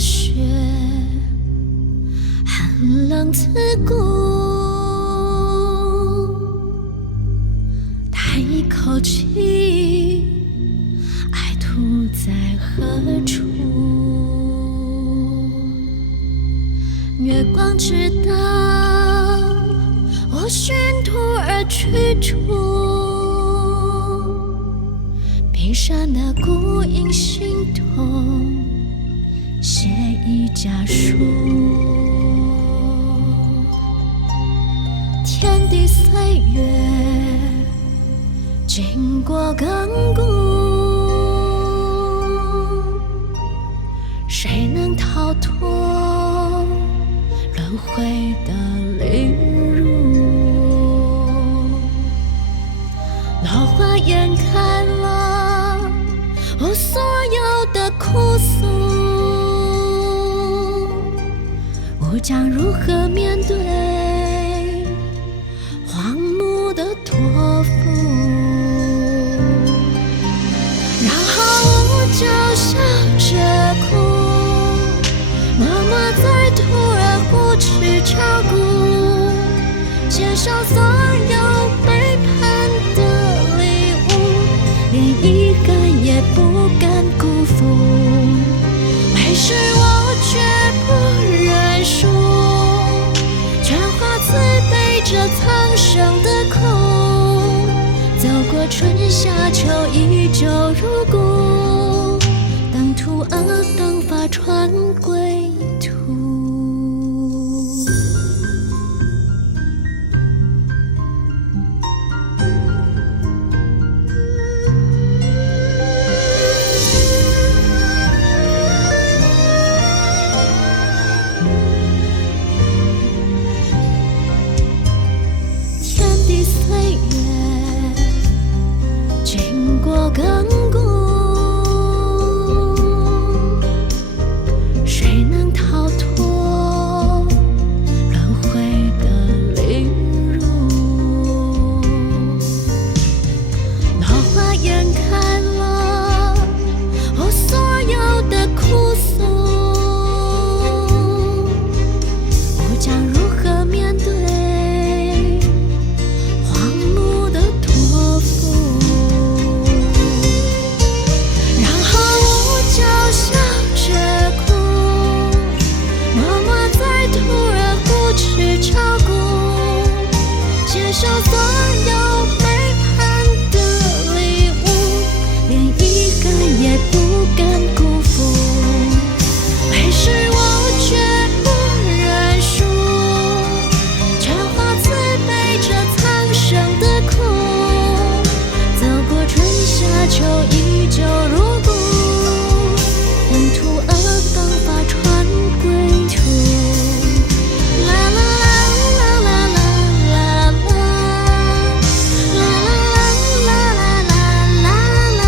雪，寒冷刺骨。叹一口气，爱徒在何处？月光知道我寻途而去处，冰山的孤影心痛，写一家书。天地岁月经过亘古，谁能逃脱轮回的凌辱？落花掩盖了我所有的苦诉，我将如何面对荒芜的托付？然后我就笑着哭，默默在土儿呼吃照顾，接受所有背叛的礼物，连一个也不敢辜负。为时我绝不认输，全化慈悲这苍生的苦，走过春夏秋依旧如故，当徒儿当发传归途。天地岁月经过亘古，谁能逃脱轮回的凌辱？落花掩盖了我所有的苦诉，我将如何面对荒芜的托付？然后我就笑着哭，默默在土儿呼吃照顾，接受所有背叛的礼物，连一个也不敢辜负。为时我绝不认输，全化慈悲这苍生的苦，走过春夏秋依旧如故，当徒儿当发传归途。啦啦啦啦啦啦啦啦啦啦啦啦啦啦啦啦啦啦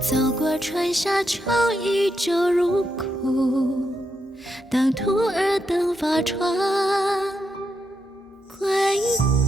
走过春夏秋依旧如故，当徒儿等发传归途。